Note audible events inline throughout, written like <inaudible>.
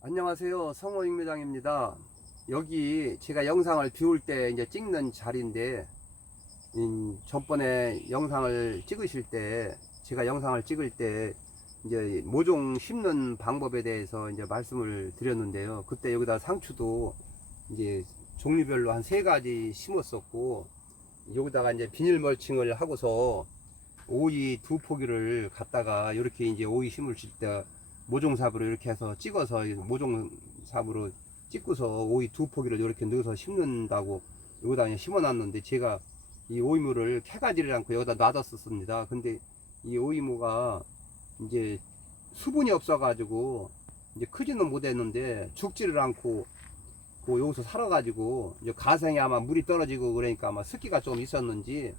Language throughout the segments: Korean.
안녕하세요. 성호 육매장입니다. 여기 제가 영상을 비울 때 이제 찍는 자리인데, 음, 전번에 영상을 찍으실 때, 제가 영상을 찍을 때, 이제 모종 심는 방법에 대해서 이제 말씀을 드렸는데요. 그때 여기다 상추도 이제 종류별로 한 세 가지 심었었고, 여기다가 이제 비닐 멀칭을 하고서 오이 두 포기를 갖다가 이렇게 이제 오이 심을 때 모종삽으로 이렇게 해서 찍어서 모종삽으로 찍고서 오이 두 포기를 이렇게 넣어서 심는다고 여기다 그냥 심어놨는데 제가 이 오이무를 캐가지를 않고 여기다 놔뒀었습니다. 근데 이 오이무가 이제 수분이 없어가지고 이제 크지는 못했는데 죽지를 않고 그 여기서 살아가지고 이제 가생에 아마 물이 떨어지고 그러니까 아마 습기가 좀 있었는지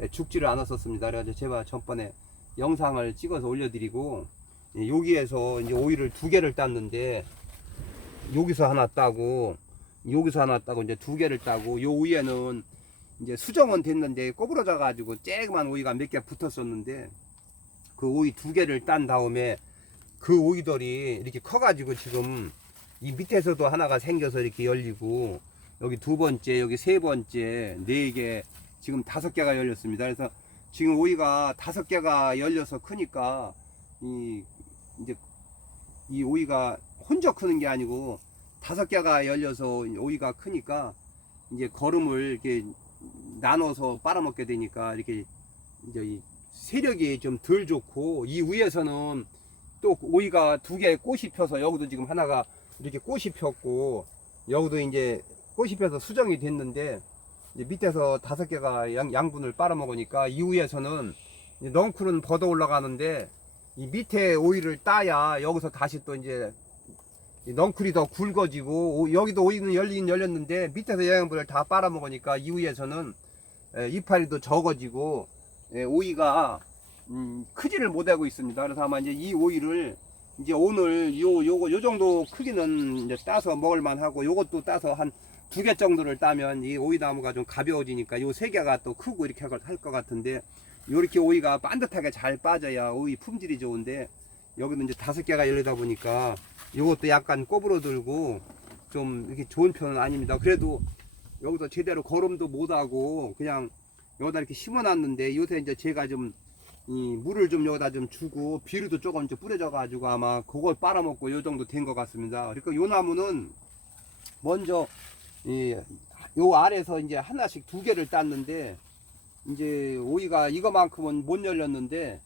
예, 죽지를 않았었습니다. 그래가지고 제가 전번에 영상을 찍어서 올려드리고 예, 여기에서 이제 오이를 두 개를 땄는데 여기서 하나 따고 여기서 하나 따고 이제 두 개를 따고 요 위에는 이제 수정은 됐는데 꼬부러져 가지고 쬐그만 오이가 몇 개 붙었었는데 그 오이 두 개를 딴 다음에 그 오이들이 이렇게 커 가지고 지금 이 밑에서도 하나가 생겨서 이렇게 열리고 여기 두 번째 여기 세 번째 네 개 지금 다섯 개가 열렸습니다. 그래서 지금 오이가 다섯 개가 열려서 크니까 이 이제 이 오이가 혼자 크는 게 아니고 다섯 개가 열려서 오이가 크니까 이제 거름을 이렇게 나눠서 빨아먹게 되니까 이렇게 이제 이 세력이 좀 덜 좋고 이 위에서는 또 오이가 두개 꽃이 펴서 여기도 지금 하나가 이렇게 꽃이 폈고 여기도 이제 꽃이 펴서 수정이 됐는데 이제 밑에서 다섯 개가 양, 양분을 빨아먹으니까 이 위에서는 넝쿨은 벗어 올라가는데 이 밑에 오이를 따야 여기서 다시 또 이제 이 넝쿨이 더 굵어지고 오- 여기도 오이는 열리긴 열렸는데 밑에서 영양분을 다 빨아먹으니까 이 위에서는 에, 이파리 도 적어지고 에, 오이가 음, 크지를 못하고 있습니다. 그래서 아마 이제 이 오이를 이제 오늘 요 요거 요 정도 크기는 이제 따서 먹을 만 하고 요것도 따서 한 두 개 정도를 따면 이 오이 나무가 좀 가벼워지니까 요 세 개가 또 크고 이렇게 할 것 같은데 요렇게 오이가 반듯하게 잘 빠져야 오이 품질이 좋은데 여기는 이제 다섯 개가 열리다 보니까 요것도 약간 꼬부러들고 좀 이렇게 좋은 편은 아닙니다. 그래도 여기서 제대로 걸음도 못하고 그냥 여기다 이렇게 심어놨는데 요새 이제 제가 좀이 물을 좀 여기다 좀 주고 비료도 조금 좀 뿌려져 가지고 아마 그걸 빨아먹고 요 정도 된 것 같습니다. 그러니까 요 나무는 먼저 이 요 아래서 이제 하나씩 두 개를 땄는데 이제 오이가 이거만큼은 못 열렸는데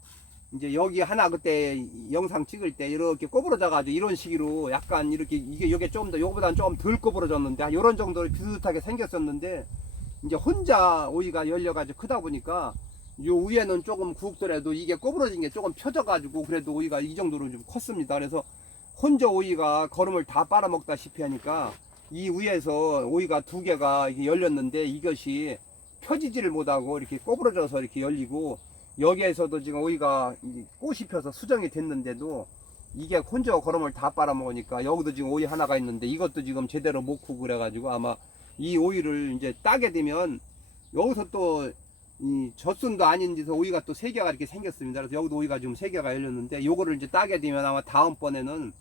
이제 여기 하나 그때 영상 찍을 때 이렇게 꼬부러져 가지고 이런 식으로 약간 이렇게 이게 요게 좀 더 요거보다는 좀 덜 꼬부러졌는데 한 요런 정도로 비슷하게 생겼었는데 이제 혼자 오이가 열려 가지고 크다 보니까 요 위에는 조금 굵더라도 이게 꼬부러진 게 조금 펴져 가지고 그래도 오이가 이 정도로 좀 컸습니다. 그래서 혼자 오이가 거름을 다 빨아먹다시피 하니까 이 위에서 오이가 두 개가 열렸는데 이것이 펴지지를 못하고 이렇게 꼬부러져서 이렇게 열리고 여기에서도 지금 오이가 이 꽃이 펴서 수정이 됐는데도 이게 혼자 거름을 다 빨아먹으니까 여기도 지금 오이 하나가 있는데 이것도 지금 제대로 못 크고 그래가지고 아마 이 오이를 이제 따게 되면 여기서 또 이 젖순도 아닌 데서 오이가 또 세 개가 이렇게 생겼습니다. 그래서 여기도 오이가 지금 세 개가 열렸는데 요거를 이제 따게 되면 아마 다음번에는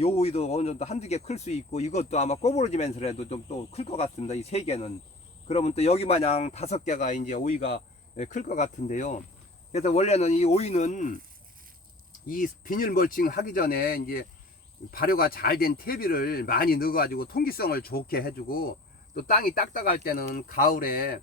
요 오이도 어느 정도 한두 개 클 수 있고 이것도 아마 꼬부러지면서라도 좀 또 클 것 같습니다. 이 세 개는. 그러면 또 여기 마냥 다섯 개가 이제 오이가 클 것 같은데요. 그래서 원래는 이 오이는 이 비닐 멀칭 하기 전에 이제 발효가 잘 된 퇴비를 많이 넣어가지고 통기성을 좋게 해주고 또 땅이 딱딱할 때는 가을에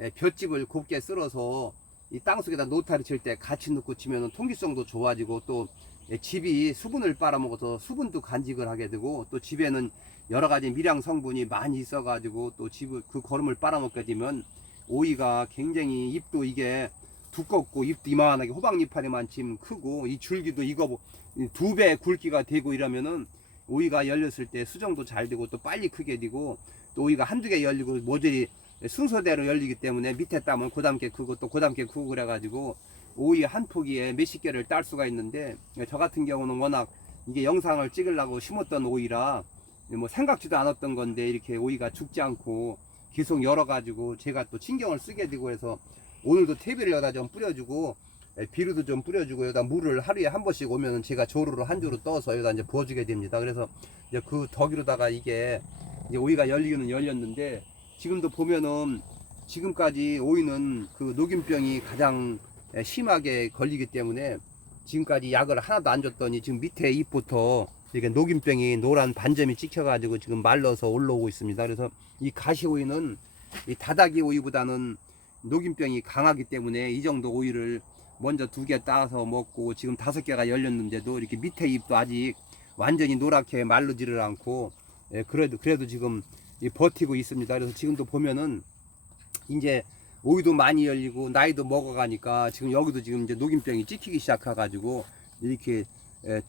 예, 볏짚을 곱게 쓸어서 이 땅 속에다 노타리 칠때 같이 넣고 치면 통기성도 좋아지고 또 예, 집이 수분을 빨아먹어서 수분도 간직을 하게 되고 또 집에는 여러 가지 미량 성분이 많이 있어가지고 또 집을 그 거름을 빨아먹게 되면 오이가 굉장히 잎도 이게 두껍고 잎도 이만하게 호박 이파리만 지금 크고 이 줄기도 이거 두 배 굵기가 되고 이러면은 오이가 열렸을 때 수정도 잘 되고 또 빨리 크게 되고 또 오이가 한두 개 열리고 모조리 순서대로 열리기 때문에 밑에 따면 고담게 크고 또 고담게 크고 그래가지고 오이 한 포기에 몇십 개를 딸 수가 있는데 저 같은 경우는 워낙 이게 영상을 찍으려고 심었던 오이라 뭐 생각지도 않았던 건데 이렇게 오이가 죽지 않고 계속 열어가지고 제가 또 신경을 쓰게 되고 해서 오늘도 퇴비를 여기다 좀 뿌려주고 예, 비료도 좀 뿌려주고 여기다 물을 하루에 한 번씩 오면은 제가 조루로 한 조루 떠서 여기다 이제 부어주게 됩니다. 그래서 이제 그 덕이로다가 이게 이제 오이가 열리기는 열렸는데 지금도 보면은 지금까지 오이는 그 녹균병이 가장 예, 심하게 걸리기 때문에 지금까지 약을 하나도 안 줬더니 지금 밑에 잎부터 이렇게 녹균병이 노란 반점이 찍혀가지고 지금 말라서 올라오고 있습니다. 그래서 이 가시오이는 이 다다기 오이보다는 녹균병이 강하기 때문에 이 정도 오이를 먼저 두 개 따서 먹고 지금 다섯 개가 열렸는데도 이렇게 밑에 잎도 아직 완전히 노랗게 마르지를 않고 예, 그래도 그래도 지금 이 버티고 있습니다. 그래서 지금도 보면은 이제 오이도 많이 열리고 나이도 먹어가니까 지금 여기도 지금 이제 녹균병이 찍히기 시작해가지고 이렇게 예,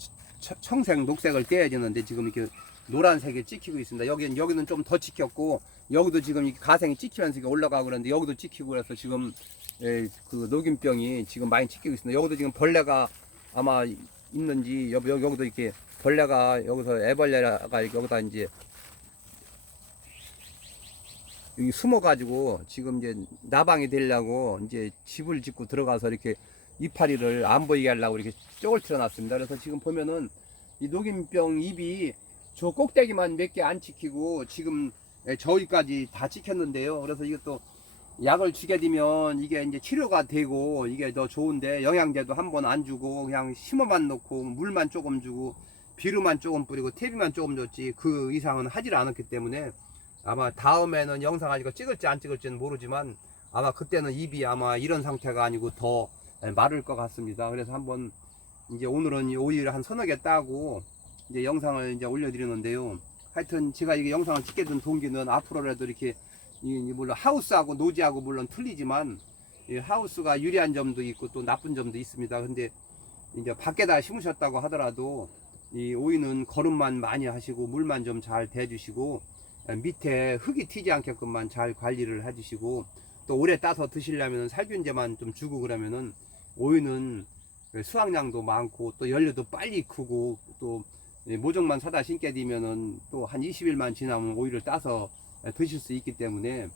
청- 청색 녹색을 떼야 되는데 지금 이렇게 노란색에 찍히고 있습니다. 여기는 여기는 좀 더 찍혔고 여기도 지금 이 가생이 찍히면서 올라가고 그러는데 여기도 찍히고 그래서 지금 예, 그 녹균병이 지금 많이 찍히고 있습니다. 여기도 지금 벌레가 아마 있는지 여기- 여기도 이렇게 벌레가 여기서 애벌레가 여기다 이제 여기 숨어가지고 지금 이제 나방이 되려고 이제 집을 짓고 들어가서 이렇게 이파리를 안 보이게 하려고 이렇게 쪽을 틀어놨습니다. 그래서 지금 보면은 이 녹균병 잎이 저 꼭대기만 몇 개안 찍히고 지금 예, 저기까지 다 찍혔는데요. 그래서 이것도 약을 주게 되면 이게 이제 치료가 되고 이게 더 좋은데 영양제도 한 번 안 주고 그냥 심어만 놓고 물만 조금 주고 비료만 조금 뿌리고 퇴비만 조금 줬지 그 이상은 하질 않았기 때문에 아마 다음에는 영상 아직 찍을지 안 찍을지는 모르지만 아마 그때는 입이 아마 이런 상태가 아니고 더 마를 것 같습니다. 그래서 한번 이제 오늘은 이 오이를 한 서너 개 따고 이제 영상을 이제 올려드리는데요. 하여튼 제가 이게 영상을 찍게 된 동기는 앞으로라도 이렇게 물론 하우스하고 노지하고 물론 틀리지만 이 하우스가 유리한 점도 있고 또 나쁜 점도 있습니다. 근데 이제 밖에다 심으셨다고 하더라도 이 오이는 거름만 많이 하시고 물만 좀 잘 대주시고 밑에 흙이 튀지 않게끔만 잘 관리를 해주시고 또 오래 따서 드시려면 살균제만 좀 주고 그러면은 오이는 수확량도 많고 또 연료도 빨리 크고 또 모종만 사다 심게 되면은 또 한 20일만 지나면 오이를 따서 드실 수 있기 때문에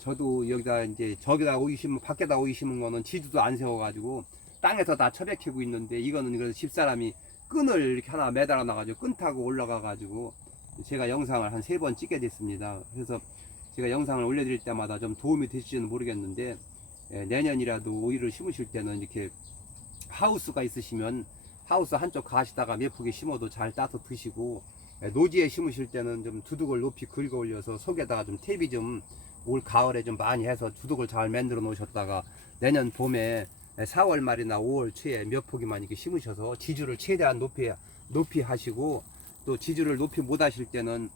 저도 여기다 이제 저기다 오이 심은 밖에다 오이 심은 거는 지두도 안 세워가지고 땅에서 다 처박히고 있는데 이거는 그래서 집사람이 끈을 이렇게 하나 매달아 놔가지고 끈 타고 올라가가지고 제가 영상을 한 세 번 찍게 됐습니다. 그래서 제가 영상을 올려드릴 때마다 좀 도움이 되실지는 모르겠는데 예, 내년이라도 오이를 심으실 때는 이렇게 하우스가 있으시면 하우스 한쪽 가시다가 몇 포기 심어도 잘 따서 드시고 예, 노지에 심으실 때는 좀 두둑을 높이 긁어 올려서 속에다가 좀 탭이 좀 올 가을에 좀 많이 해서 두둑을 잘 만들어 놓으셨다가 내년 봄에 4월 말이나 5월 초에 몇 포기만 이렇게 심으셔서 지주를 최대한 높이 높이 하시고 또 지주를 높이 못 하실 때는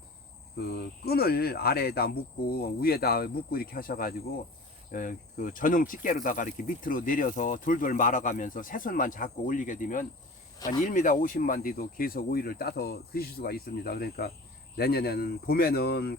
그 끈을 아래에다 묶고 위에다 묶고 이렇게 하셔가지고 에, 그 전용 집게로다가 이렇게 밑으로 내려서 돌돌 말아가면서 새순만 잡고 올리게 되면 한 1m 50만 뒤도 계속 오이를 따서 드실 수가 있습니다. 그러니까 내년에는 봄에는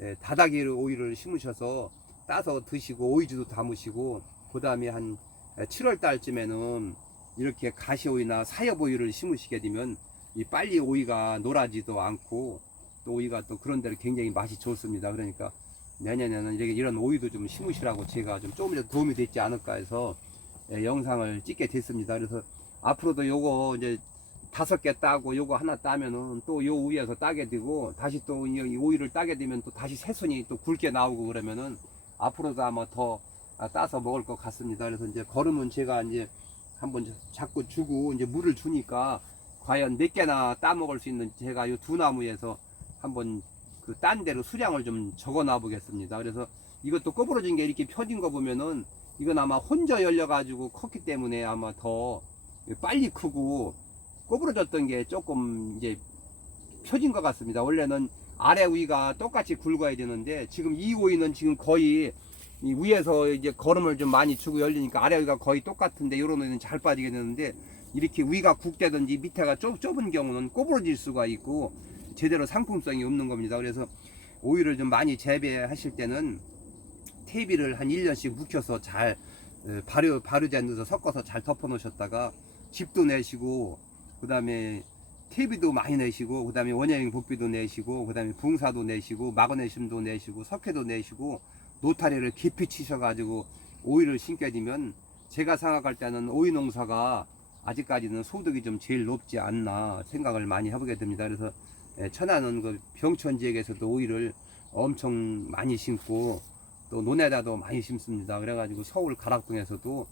에, 다다기 오이를 심으셔서 따서 드시고 오이주도 담으시고 그 다음에 한 7월 달쯤에는 이렇게 가시오이나 사엽오이를 심으시게 되면 이 빨리 오이가 노라지도 않고 또 오이가 또 그런 데로 굉장히 맛이 좋습니다. 그러니까 내년에는 이런 오이도 좀 심으시라고 제가 좀 조금이라도 도움이 됐지 않을까 해서 예, 영상을 찍게 됐습니다. 그래서 앞으로도 요거 이제 다섯 개 따고 요거 하나 따면은 또 요 위에서 따게 되고 다시 또 이 오이를 따게 되면 또 다시 새순이 또 굵게 나오고 그러면은 앞으로도 아마 더 아, 따서 먹을 것 같습니다. 그래서 이제 걸음은 제가 이제 한번 자꾸 주고 이제 물을 주니까 과연 몇 개나 따 먹을 수 있는 제가 이두 나무에서 한번 그 딴 데로 수량을 좀 적어 놔 보겠습니다. 그래서 이것도 꼬부러진 게 이렇게 펴진 거 보면은 이건 아마 혼자 열려 가지고 컸기 때문에 아마 더 빨리 크고 꼬부러졌던 게 조금 이제 펴진 것 같습니다. 원래는 아래 위가 똑같이 굵어야 되는데 지금 이 오이는 지금 거의 이 위에서 이제 걸음을 좀 많이 주고 열리니까 아래 위가 거의 똑같은데 이런 오이는 잘 빠지게 되는데 이렇게 위가 굵다든지 밑에가 좁, 좁은 경우는 꼬부러질 수가 있고 제대로 상품성이 없는 겁니다. 그래서 오이를 좀 많이 재배하실 때는 퇴비를 한 1년씩 묵혀서 잘 에, 발효, 발효제 넣어서 섞어서 잘 덮어 놓으셨다가 집도 내시고 그 다음에 퇴비도 많이 내시고 그 다음에 원예행 복비도 내시고 그 다음에 붕사도 내시고 마그네슘도 내시고 석회도 내시고 노타리를 깊이 치셔가지고 오이를 심게 되면 제가 생각할 때는 오이 농사가 아직까지는 소득이 좀 제일 높지 않나 생각을 많이 해보게 됩니다. 그래서 예, 천안은 그 병천 지역에서도 오이를 엄청 많이 심고 또 논에다도 많이 심습니다. 그래가지고 서울 가락동에서도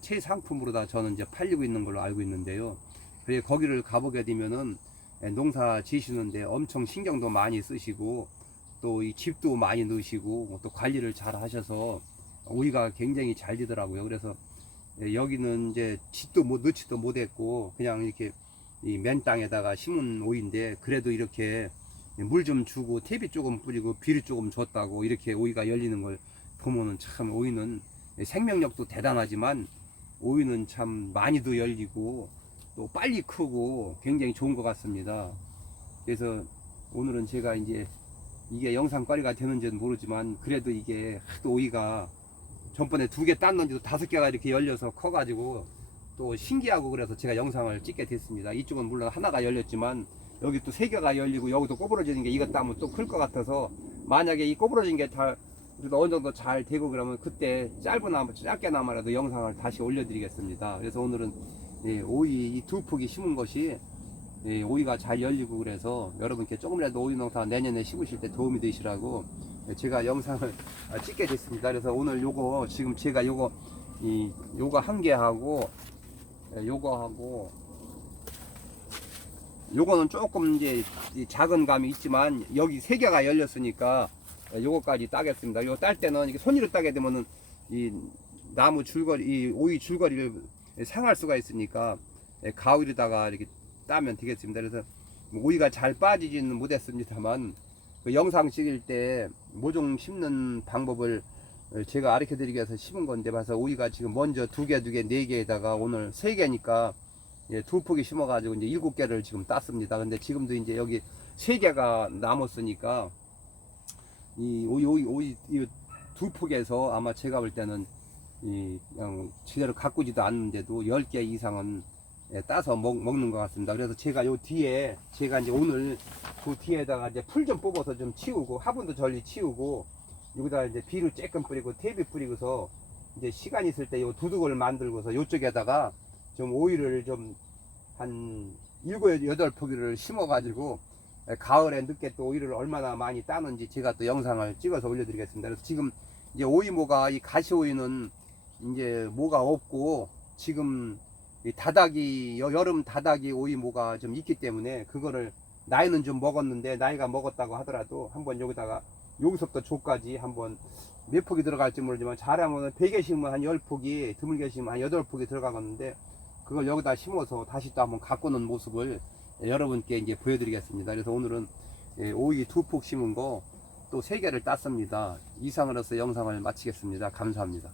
최상품으로 다 저는 이제 팔리고 있는 걸로 알고 있는데요. 그래 거기를 가보게 되면은 예, 농사 지시는데 엄청 신경도 많이 쓰시고 또 이 집도 많이 넣으시고 또 관리를 잘 하셔서 오이가 굉장히 잘 되더라고요. 그래서 예, 여기는 이제 짓도 못 넣지도 못했고 그냥 이렇게 이 맨 땅에다가 심은 오이인데 그래도 이렇게 물 좀 주고 퇴비 조금 뿌리고 비를 조금 줬다고 이렇게 오이가 열리는 걸 보면은 참 오이는 생명력도 대단하지만 오이는 참 많이도 열리고 또 빨리 크고 굉장히 좋은 것 같습니다. 그래서 오늘은 제가 이제 이게 영상거리가 되는지는 모르지만 그래도 이게 하도 오이가 전번에 두 개 땄는데도 다섯 개가 이렇게 열려서 커가지고 또 신기하고 그래서 제가 영상을 찍게 됐습니다. 이쪽은 물론 하나가 열렸지만 여기 또 세 개가 열리고 여기도 꼬부러지는 게 이것 따면 또 클 것 같아서 만약에 이 꼬부러진 게다 그래도 어느 정도 잘 되고 그러면 그때 짧으나마 짧게나마라도 영상을 다시 올려드리겠습니다. 그래서 오늘은 예, 오이 이 두 폭이 심은 것이 예, 오이가 잘 열리고 그래서 여러분께 조금이라도 오이 농사 내년에 심으실 때 도움이 되시라고 예, 제가 영상을 아, <laughs> 찍게 됐습니다. 그래서 오늘 요거 지금 제가 요거 이 요거 한 개 하고 예, 요거 하고 요거는 조금 이제 이 작은 감이 있지만 여기 세 개가 열렸으니까 예, 요거까지 따겠습니다. 요거 딸 때는 이게 손으로 따게 되면은 이 나무 줄거리 이 오이 줄거리를 상할 수가 있으니까 예, 가위로다가 이렇게 따면 되겠습니다. 그래서 뭐 오이가 잘 빠지지는 못했습니다만 그 영상 찍을 때 모종 심는 방법을 어, 제가 가르쳐 드리기 위해서 심은 건데 봐서 오이가 지금 먼저 두 개, 두 개, 네 개에다가 오늘 세 개니까 예, 두 폭이 심어 가지고 이제 일곱 개를 지금 땄습니다. 근데 지금도 이제 여기 세 개가 남았으니까 이 오이, 오이, 오이 이두 폭에서 아마 제가 볼 때는 이 그냥 제대로 가꾸지도 않는데도 열 개 이상은 예, 따서 먹, 먹는 것 같습니다. 그래서 제가 요 뒤에 제가 이제 오늘 그 뒤에다가 이제 풀 좀 뽑아서 좀 치우고 화분도 전리 치우고 여기다 이제 비를 쬐끔 뿌리고 퇴비 뿌리고서 이제 시간 있을 때요 두둑을 만들고서 요쪽에다가 좀 오이를 좀 한 일곱 여덟 포기를 심어 가지고 가을에 늦게 또 오이를 얼마나 많이 따는지 제가 또 영상을 찍어서 올려드리겠습니다. 그래서 지금 이제 오이모가 이 가시 오이는 이제 모가 없고 지금 이 다닥이 여- 여름 다닥이 오이모가 좀 있기 때문에 그거를 나이는 좀 먹었는데 나이가 먹었다고 하더라도 한번 여기다가 여기서부터 조까지 한번 몇 폭이 들어갈지 모르지만 잘하면 100개 심으면 한 10폭이 드물게 심으면 한 8폭이 들어가겠는데 그걸 여기다 심어서 다시 또 한번 가꾸는 모습을 여러분께 이제 보여드리겠습니다. 그래서 오늘은 예, 오이 두 폭 심은 거 또 세 개를 땄습니다. 이상으로서 영상을 마치겠습니다. 감사합니다.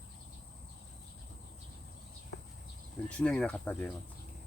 준영이나 갖다 줘요.